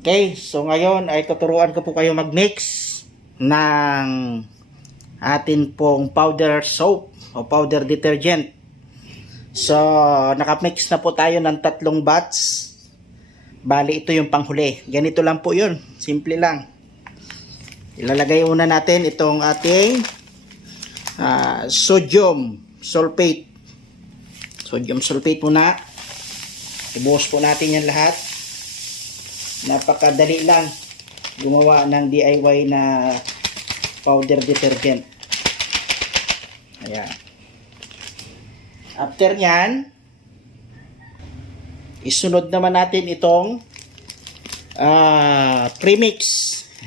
Okay, so ngayon ay tuturuan ko po kayo mag-mix ng atin pong powder soap o powder detergent. So, nakamix na po tayo ng 3 batch. Bali, ito yung panghuli. Ganito lang po yun. Simple lang. Ilalagay una natin itong ating sodium sulfate. Sodium sulfate muna. Ibuhos po natin yan lahat. Napakadali lang gumawa ng DIY na powder detergent. Ayan. After nyan, isunod naman natin itong premix.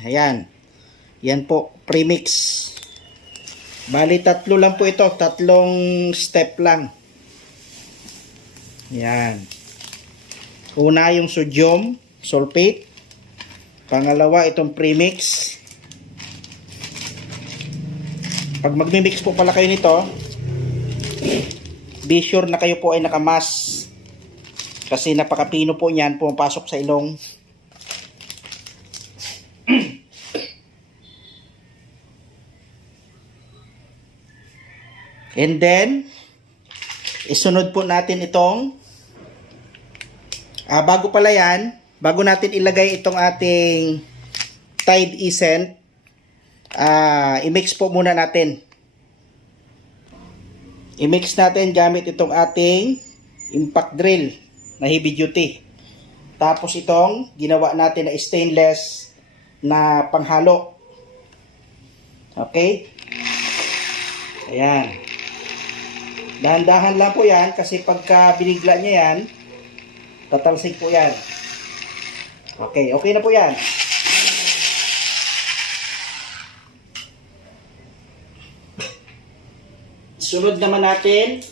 Ayan. Yan po, premix. Bali, 3 lang po ito. 3 step lang. Ayan. Una yung sodium sulfate. Pangalawa, itong premix. Pag magmi-mix po pala kayo nito, be sure na kayo po ay nakamas. Kasi napakapino po niyan, pumapasok sa ilong. And then, isunod po natin itong, bago pala yan, bago natin ilagay itong ating Tide Essence, i-mix po muna natin. I-mix natin gamit itong ating impact drill na heavy duty. Tapos itong ginawa natin na stainless na panghalo. Okay? Ayan. Dahan-dahan lang po yan kasi pagka binigla niya yan, tatalsik po yan. Okay, okay na po yan. Sunod naman natin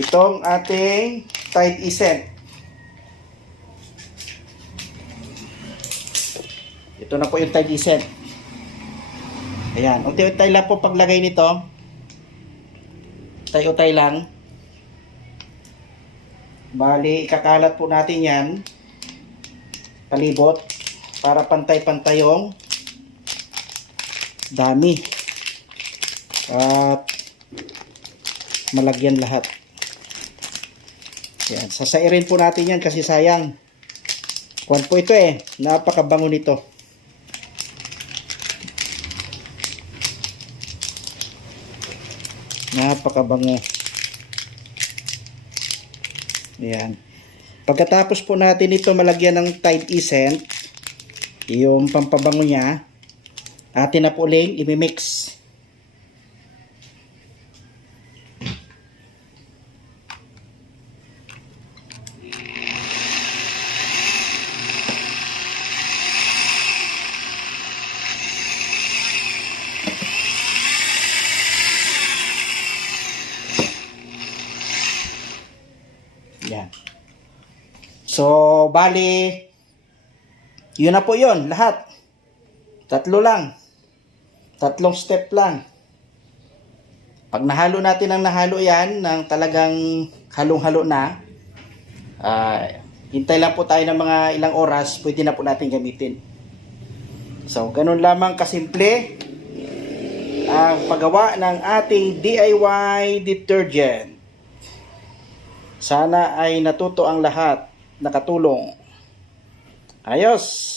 itong ating Tide Essence. Ito na po yung Tide Essence. Ayan, unti-unti lang po paglagay nito. Utay-utay lang. Bali, ikakalat po natin yan palibot para pantay-pantay yung dami at malagyan lahat. Yan, sasairin po natin yan kasi sayang. Kuwan po ito napakabango nito. Napakabango. Yan. Pagkatapos po natin ito malagyan ng Tide Essence, yung pampabango niya, atin na po uling i-mix. Yan. So, bali, yun na po yun, lahat. 3 lang. 3 step lang. Pag nahalo natin ang nahalo yan, ng talagang halong-halo na, hintay lang po tayo ng mga ilang oras, pwede na po natin gamitin. So, ganun lamang kasimple ang paggawa ng ating DIY detergent. Sana ay natuto ang lahat. Nakatulong. Ayos!